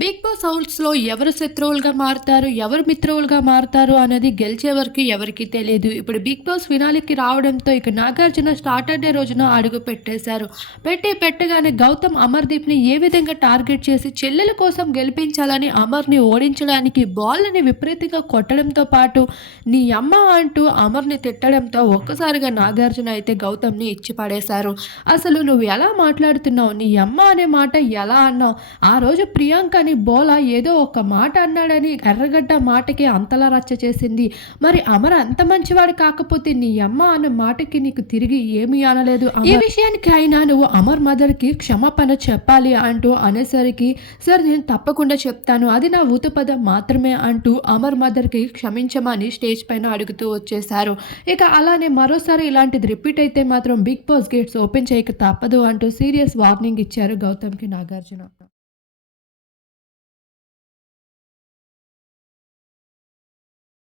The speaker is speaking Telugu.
బిగ్ బాస్ హౌస్లో ఎవరు శత్రువులుగా మారుతారు ఎవరు మిత్రువులుగా మారుతారు అనేది గెలిచే వరకు ఎవరికి తెలియదు ఇప్పుడు బిగ్ బాస్ వినాలికి రావడంతో ఇక నాగార్జున స్టార్టర్ డే రోజున అడుగు పెట్టేశారు. పెట్టి పెట్టగానే గౌతమ్ అమర్దీప్ని ఏ విధంగా టార్గెట్ చేసి చెల్లెల కోసం గెలిపించాలని అమర్ని ఓడించడానికి బాల్ని విపరీతంగా కొట్టడంతో పాటు నీ అమ్మ అంటూ అమర్ని తిట్టడంతో ఒక్కసారిగా నాగార్జున అయితే గౌతమ్ని ఇచ్చి పడేశారు. అసలు నువ్వు ఎలా మాట్లాడుతున్నావు? నీ అమ్మ అనే మాట ఎలా అన్నావు? ఆ రోజు ప్రియాంకని బోలా ఏదో ఒక మాట అన్నాడని ఎర్రగడ్డ మాటకి అంతలా రచ్చ చేసింది. మరి అమర్ అంత మంచివాడు కాకపోతే నీ అమ్మ అన్న మాటకి నీకు తిరిగి ఏమీ అనలేదు? ఈ విషయానికి అయినా నువ్వు అమర్ మదర్కి క్షమాపణ చెప్పాలి అంటూ అనేసరికి సార్ నేను తప్పకుండా చెప్తాను. అది నా ఊతపదం మాత్రమే అంటూ అమర్ మదర్కి క్షమించమని స్టేజ్ పైన అడుగుతూ వచ్చేశారు. ఇక అలానే మరోసారి ఇలాంటిది రిపీట్ అయితే మాత్రం బిగ్ బాస్ గేట్స్ ఓపెన్ చేయక తప్పదు అంటూ సీరియస్ వార్నింగ్ ఇచ్చారు గౌతమ్కి నాగార్జున.